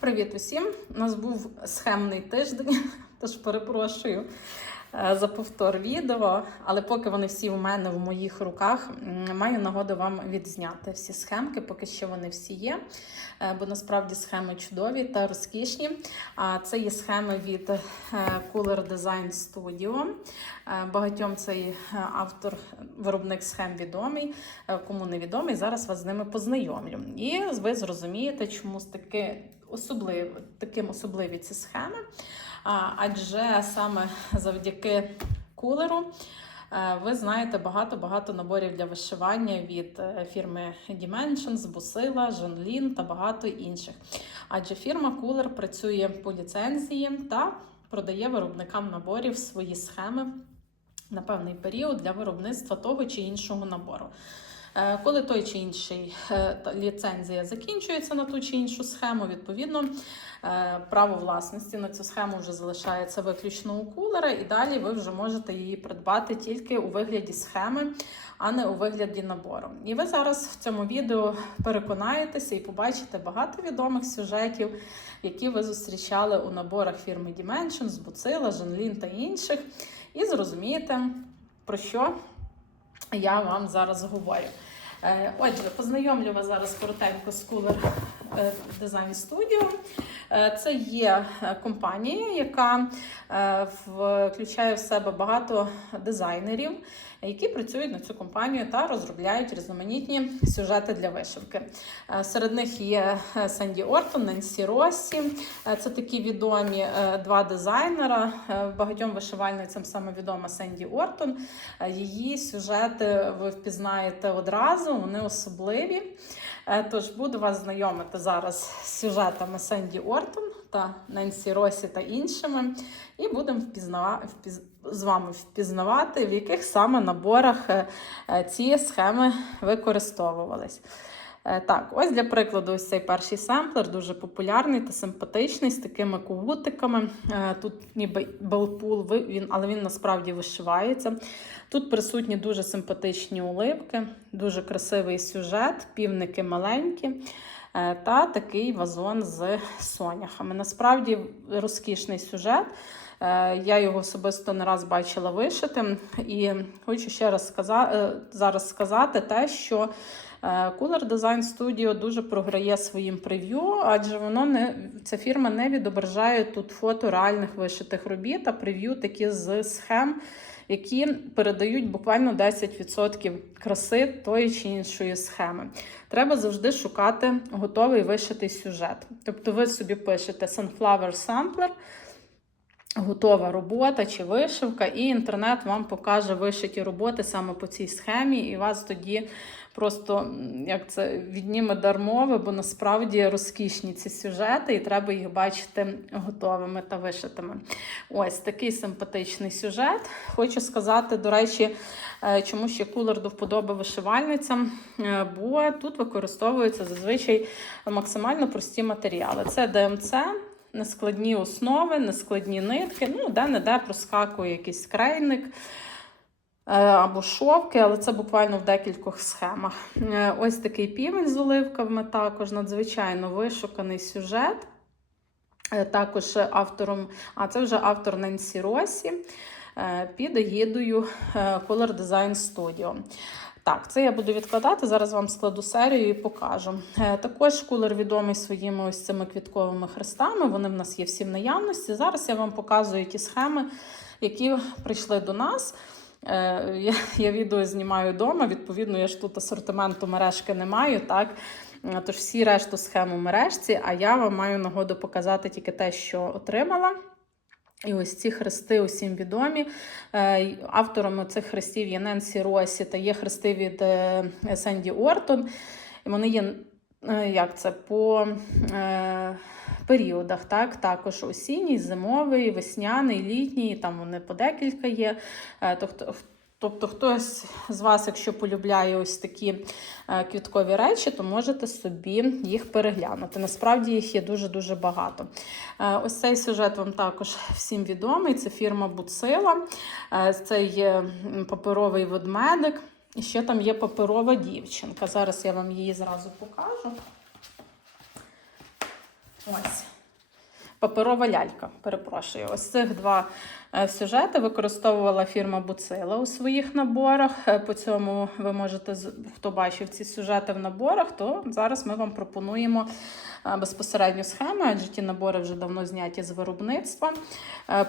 Привіт усім! У нас був схемний тиждень, тож перепрошую е, за повтор відео. Але поки вони всі у мене в моїх руках, маю нагоду вам відзняти всі схемки, поки що вони всі є. Е, Бо насправді схеми чудові та розкішні. А це є схеми від е, Cooler Design Studio. Багатьом цей автор, виробник схем відомий. Кому не відомий, зараз вас з ними познайомлю. І ви зрозумієте, чому з таки особливо, таким особливі ці схеми. Адже саме завдяки кулеру е, ви знаєте багато-багато наборів для вишивання від е, фірми Dimensions, Busilla, Жонлін та багато інших. Адже фірма Cooler працює по ліцензії та продає виробникам наборів свої схеми на певний період для виробництва того чи іншого набору. Е, Коли той чи інший е, ліцензія закінчується на ту чи іншу схему, відповідно е, право власності на цю схему вже залишається виключно у кулера, і далі ви вже можете її придбати тільки у вигляді схеми, а не у вигляді набору. І ви зараз в цьому відео переконаєтеся і побачите багато відомих сюжетів, які ви зустрічали у наборах фірми Dimensions, Bucilla, Женлін та інших, і зрозумієте, про що я вам зараз говорю. Е, Отже, познайомлю вас зараз коротенько з е, Design Studio. Е, Це є е, компанія, яка е, включає в себе багато дизайнерів, які працюють на цю компанію та розробляють різноманітні сюжети для вишивки. Е, Серед них є е, Сенді Ортон, Ненсі Россі. Е, Це такі відомі е, два дизайнера. Е, Багатьом вишивальницям саме відома Сенді Ортон. Е, Її сюжети ви впізнаєте одразу, вони особливі. Е, Тож буду вас знайомити зараз з сюжетами Сенді Ортон та Ненсі Росі та іншими. І будемо впізнава... впіз... з вами впізнавати, в яких саме наборах е, ці схеми використовувались. Е, Так, ось для прикладу, ось цей перший семплер дуже популярний та симпатичний з такими ковутиками. Е, Тут ніби белпул, він, але він насправді вишивається. Тут присутні дуже симпатичні уливки, дуже красивий сюжет, півники маленькі. е, Та такий вазон з соняхами. Насправді розкішний сюжет. Я його особисто не раз бачила вишитим. І хочу ще раз сказа- е, зараз сказати те, що Cooler Design Studio дуже програє своїм прев'ю, адже воно не ця фірма не відображає тут фото реальних вишитих робіт, а прев'ю такі з схем, які передають буквально 10% краси тої чи іншої схеми. Треба завжди шукати готовий вишитий сюжет. Тобто ви собі пишете Sunflower Sampler, готова робота чи вишивка, і інтернет вам покаже вишиті роботи саме по цій схемі, і вас тоді просто як це відніме дармове, бо насправді розкішні ці сюжети, і треба їх бачити готовими та вишитими. Ось такий симпатичний сюжет. Хочу сказати, до речі, е, чому ще кулер до вподоби вишивальницям, Е, бо тут використовуються зазвичай максимально прості матеріали. Це ДМЦ. Нескладні основи, нескладні нитки, ну, де-не-де проскакує якийсь крейник е, або шовки, але це буквально в декількох схемах. Е, Ось такий півень з оливками, також надзвичайно вишуканий сюжет. Е, Також автором, а це вже автор Ненсі Росі під егідою Color Design Studio. Так, це я буду відкладати. Зараз вам складу серію і покажу. Е, Також кулер відомий своїми ось цими квітковими хрестами. Вони в нас є всі в наявності. Зараз я вам показую ті схеми, які прийшли до нас. Е, Я, я відео знімаю вдома. Відповідно, я ж тут асортименту мережки не маю. Так? Е, Тож всі решту схем у мережці, а я вам маю нагоду показати тільки те, що отримала. І ось ці хрести усім відомі. Е, Авторами цих хрестів є Ненсі Росі та є хрести від е, Сенді Ортон. Вони є е, як це, по е, періодах, так? також осінній, зимовий, весняний, літній, там вони по декілька є. Тобто, тобто хтось з вас, якщо полюбляє ось такі е, квіткові речі, то можете собі їх переглянути. Насправді їх є дуже-дуже багато. Е, Ось цей сюжет вам також всім відомий. Це фірма Буцила. Е, Це є паперовий ведмедик. І ще там є паперова дівчинка. Зараз я вам її зразу покажу. Ось. Паперова лялька, перепрошую. Ось цих два е, сюжети використовувала фірма Буцила у своїх наборах. Е, По цьому ви можете, хто бачив ці сюжети в наборах, то зараз ми вам пропонуємо е, безпосередньо схеми, адже ті набори вже давно зняті з виробництва.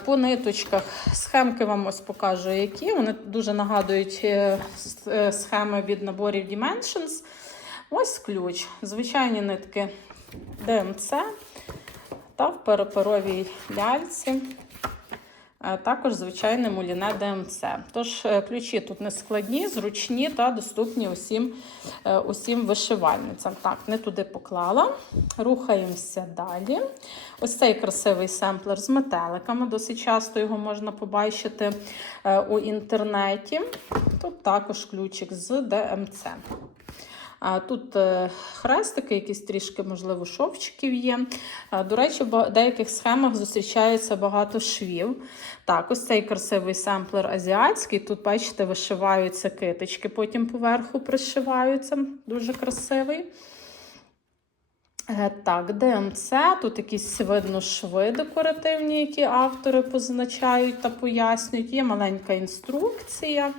По ниточках схемки вам ось покажу, які. Вони дуже нагадують схеми від наборів Dimensions. Ось ключ. Звичайні нитки ДМЦ та в переперовій ляльці. Також звичайне муліне ДМЦ. Тож е, ключі тут не складні, зручні та доступні усім, е, усім вишивальницям. Так, не туди поклала. Рухаємося далі. Ось цей красивий семплер з метеликами. Досить часто його можна побачити е, у інтернеті. Тут також ключик з ДМЦ. Тут е, хрестики, якісь трішки, можливо, шовчиків є. До речі, в деяких схемах зустрічається багато швів. Так, ось цей красивий семплер азіатський. Тут, бачите, вишиваються китички, потім поверху пришиваються. Дуже красивий. Е, Так, ДМЦ. Тут якісь видно шви декоративні, які автори позначають та пояснюють. Є маленька інструкція.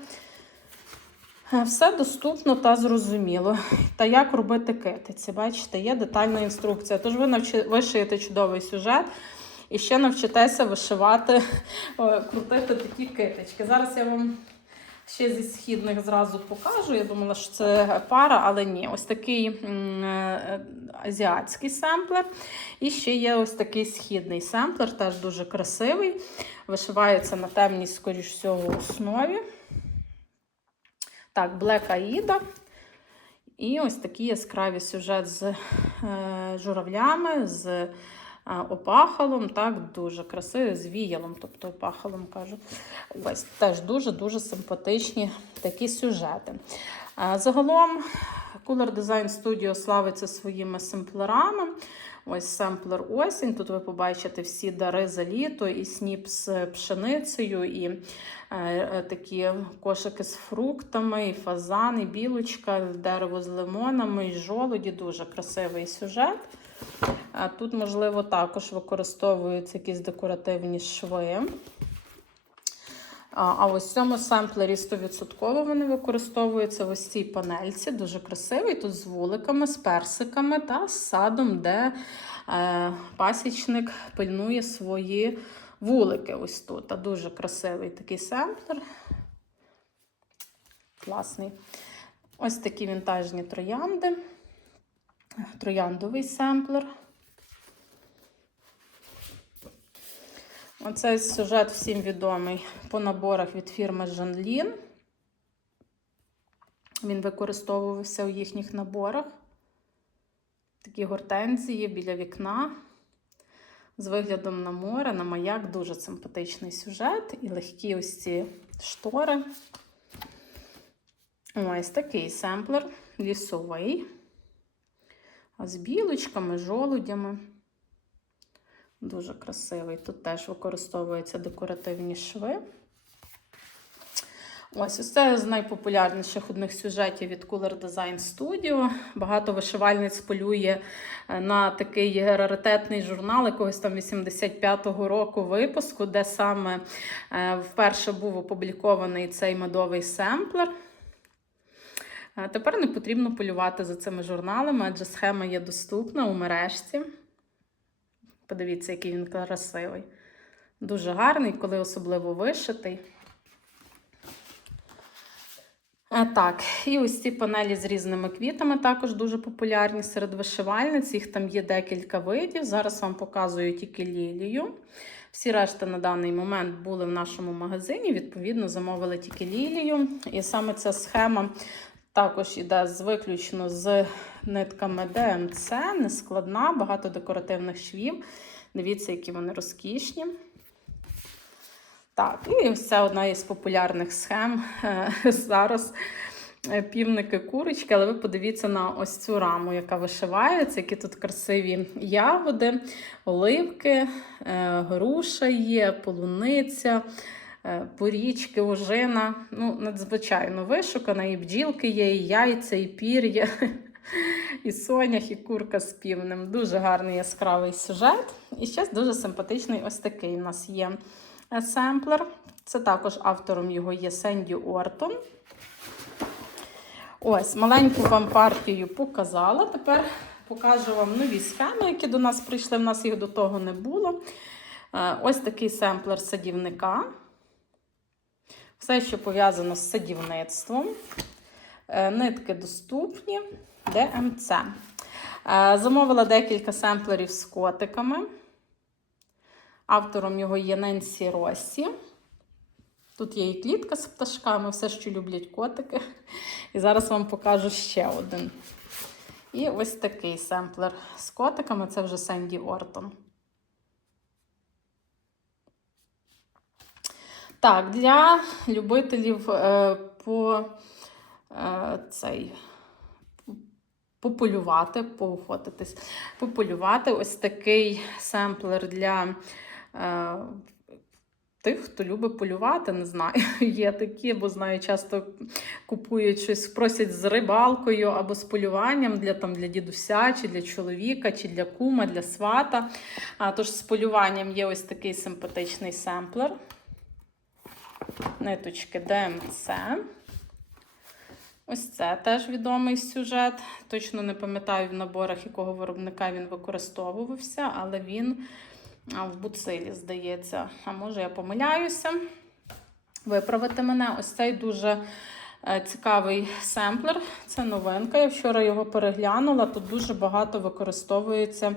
Е, Все доступно та зрозуміло. Та як робити китиці. Бачите, є детальна інструкція. Тож ви навчи... вишиєте чудовий сюжет і ще навчитеся вишивати, е, крутити такі китички. Зараз я вам ще зі східних зразу покажу. Я думала, що це пара, але ні. Ось такий е, азіатський семплер. І ще є ось такий східний семплер, теж дуже красивий. Вишивається на темній, скоріш всього, основі. Так, Black Aida. І ось такий яскравий сюжет з е, журавлями, з е, опахалом. Так, дуже красивий, з віялом, тобто опахалом кажу. Ось теж дуже-дуже симпатичні такі сюжети. Е, загалом, Cooler Design Studio славиться своїми семплерами. Ось семплер осінь. Тут ви побачите всі дари за літо, і сніп з пшеницею, і е, е, такі кошики з фруктами, і фазан, і білочка, дерево з лимонами, і жолуді. Дуже красивий сюжет. Тут, можливо, також використовуються якісь декоративні шви. А ось в цьому семплері 100% вони використовуються в ось цій панельці. Дуже красивий. Тут з вуликами, з персиками та з садом, де е, пасічник пильнує свої вулики. Ось тут. А дуже красивий такий семплер. Класний. Ось такі вінтажні троянди. Трояндовий семплер. Оцей сюжет всім відомий по наборах від фірми Жанлін. Він використовувався у їхніх наборах. Такі гортензії біля вікна. З виглядом на море, на маяк. Дуже симпатичний сюжет. І легкі ось ці штори. Ось такий семплер лісовий. З білочками, жолудями. Дуже красивий. Тут теж використовуються декоративні шви. Ось ось це з найпопулярніших одних сюжетів від Cooler Design Studio. Багато вишивальниць полює е, на такий раритетний журнал якогось там 85-го року випуску, де саме е, вперше був опублікований цей медовий семплер. Е, Тепер не потрібно полювати за цими журналами, адже схема є доступна у мережці. Подивіться, який він красивий. Дуже гарний, коли особливо вишитий. А, так, і ось ці панелі з різними квітами також дуже популярні серед вишивальниць. Їх там є декілька видів. Зараз вам показую тільки лілію. Всі решта на даний момент були в нашому магазині, відповідно, замовили тільки лілію. І саме ця схема також іде виключно з нитками ДМЦ, нескладна, багато декоративних швів. Дивіться, які вони розкішні. Так, і ось це одна із популярних схем е, зараз. е, Півники курочки, але ви подивіться на ось цю раму, яка вишивається, які тут красиві ягоди, оливки, е, груша є, полуниця, порічки, ожина. Ну, надзвичайно вишукана, і бджілки є, і яйця, і пір'я. І сонях, і курка з півнем. Дуже гарний яскравий сюжет. І ще дуже симпатичний ось такий у нас є семплер. Це також автором його є Сенді Ортон. Ось, маленьку вам партію показала. Тепер покажу вам нові схеми, які до нас прийшли. У нас їх до того не було. Е, Ось такий семплер садівника. Все, що пов'язано з садівництвом. Е, Нитки доступні. ДМЦ. Е, Замовила декілька семплерів з котиками. Автором його є Ненсі Росі. Тут є і клітка з пташками, все, що люблять котики. І зараз вам покажу ще один. І ось такий семплер з котиками це вже Сенді Ортон. Так, для любителів е, по е, цей. Пополювати, поохотитись, пополювати ось такий семплер для е, тих, хто любить полювати, не знаю. Є такі, бо знаю, часто купують щось, просять з рибалкою або з полюванням для, там, для дідуся, чи для чоловіка, чи для кума, для свата. А, тож з полюванням є ось такий симпатичний семплер. Ниточки ДМЦ. Ось це теж відомий сюжет. Точно не пам'ятаю в наборах, якого виробника він використовувався, але він в буцилі, здається. А може, я помиляюся. Виправити мене. Ось цей дуже е, цікавий семплер. Це новинка. Я вчора його переглянула. Тут дуже багато використовується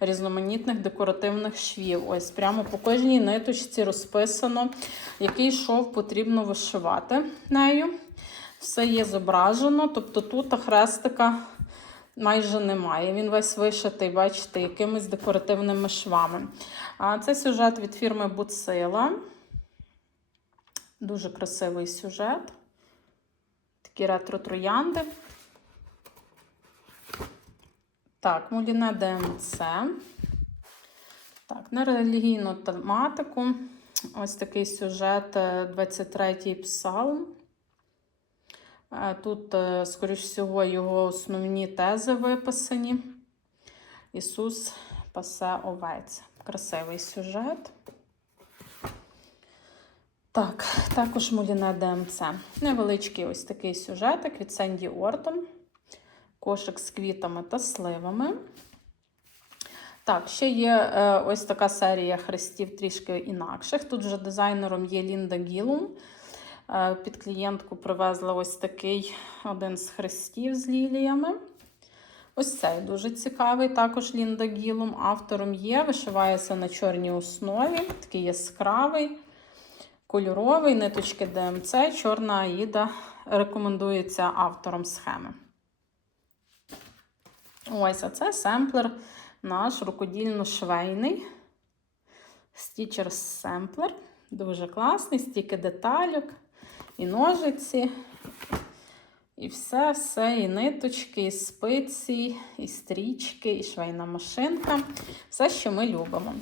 різноманітних декоративних швів. Ось прямо по кожній ниточці розписано, який шов потрібно вишивати нею. Все є зображено, тобто тут хрестика майже немає. Він весь вишитий, бачите, якимись декоративними швами. А це сюжет від фірми Буцила. Дуже красивий сюжет. Такі ретро-троянди. Так, Муліне ДМЦ. Так, на релігійну тематику. Ось такий сюжет 23-й псалм. Е, Тут, е, скоріш всього, його основні тези виписані. Ісус пасе овець. Красивий сюжет. Так, також Муліне ДМЦ. Невеличкий ось такий сюжетик від Сенді Ортон. Кошик з квітами та сливами. Так, ще є е, ось така серія хрестів трішки інакших. Тут вже дизайнером є Лінда Гілум. Е, Під клієнтку привезла ось такий один з хрестів з ліліями. Ось цей дуже цікавий, також Лінда Гілум. Автором є, вишивається на чорній основі, такий яскравий, кольоровий, ниточки ДМЦ, чорна аїда рекомендується автором схеми. Ось, а це семплер наш рукодільно-швейний. Stitcher семплер. Дуже класний, стільки детальок, і ножиці, і все, все, і ниточки, і спиці, і стрічки, і швейна машинка. Все, що ми любимо.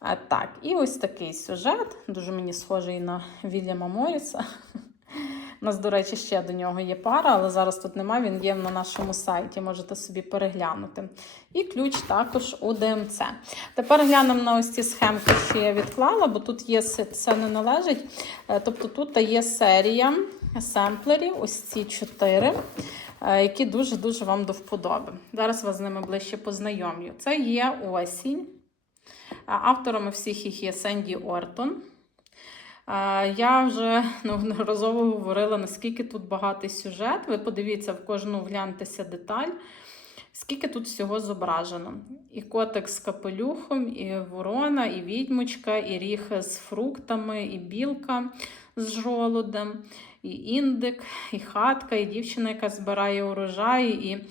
А, так, і ось такий сюжет. Дуже мені схожий на Вільяма Моріса. У нас, до речі, ще до нього є пара, але зараз тут немає, він є на нашому сайті, можете собі переглянути. І ключ також у ДМЦ. Тепер глянемо на ось ці схемки, що я відклала, бо тут є це не належить. Е, Тобто тут є серія семплерів, ось ці чотири, е, які дуже-дуже вам до вподоби. Зараз вас з ними ближче познайомлю. Це є осінь. Авторами всіх їх є Сенді Ортон. Я вже неодноразово говорила, наскільки тут багатий сюжет. Ви подивіться в кожну вгляньтеся деталь, скільки тут всього зображено. І котик з капелюхом, і ворона, і відьмочка, і ріг з фруктами, і білка з жолудем, і індик, і хатка, і дівчина, яка збирає урожай, і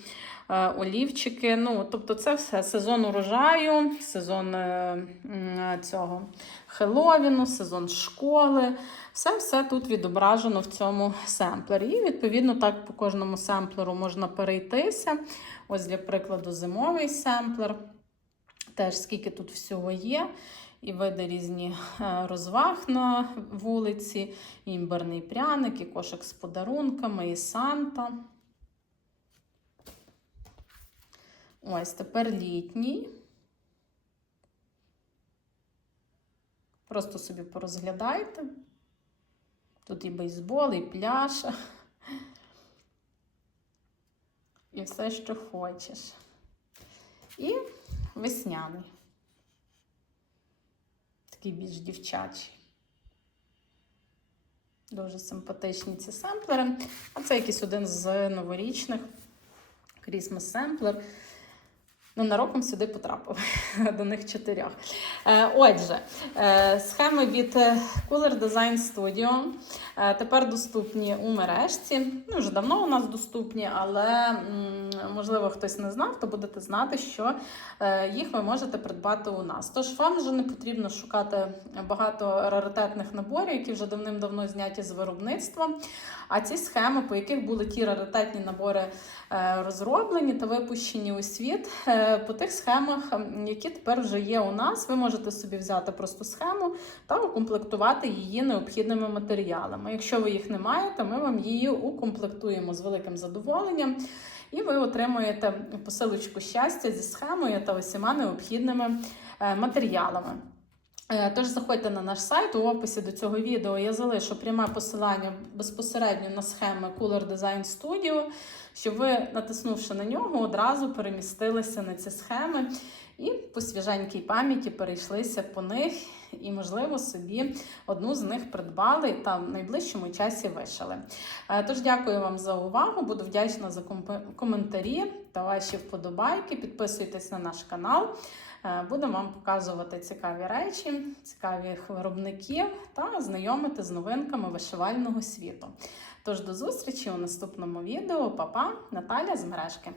олівчики. Ну, Тобто, це все сезон урожаю, сезон е, цього. Хеловіну, сезон школи. Все-все тут відображено в цьому семплері. І, відповідно, так по кожному семплеру можна перейтися. Ось, для прикладу, зимовий семплер. Теж скільки тут всього є. І види різні е, розваг на вулиці, і імбирний пряник, і кошик з подарунками, і Санта. Ось тепер літній. Просто собі порозглядайте. Тут і бейсбол, і пляж. І все, що хочеш. І весняний. Такий більш дівчачий. Дуже симпатичні ці семплери. А це якийсь один з новорічних Christmas семплер. Ненароком сюди потрапив до них чотирьох. Е, Отже, е, схеми від е, Cooler Design Studio тепер доступні у мережці. Ну, вже давно у нас доступні, але можливо хтось не знав, то будете знати, що їх ви можете придбати у нас. Тож вам вже не потрібно шукати багато раритетних наборів, які вже давним-давно зняті з виробництва. А ці схеми, по яких були ті раритетні набори розроблені та випущені у світ, по тих схемах, які тепер вже є у нас, ви можете собі взяти просту схему та укомплектувати її необхідними матеріалами. Якщо ви їх не маєте, ми вам її укомплектуємо з великим задоволенням. І ви отримуєте посилочку щастя зі схемою та усіма необхідними е, матеріалами. Е, Тож заходьте на наш сайт. У описі до цього відео я залишу пряме посилання безпосередньо на схеми Cooler Design Studio, щоб ви, натиснувши на нього, одразу перемістилися на ці схеми і по свіженькій пам'яті перейшлися по них і, можливо, собі одну з них придбали та в найближчому часі вишили. Е, Тож дякую вам за увагу. Буду вдячна за коментарі та ваші вподобайки. Підписуйтесь на наш канал. Е, Будемо вам показувати цікаві речі, цікавих виробників та знайомити з новинками вишивального світу. Тож до зустрічі у наступному відео. Па-па, Наталя з мережки.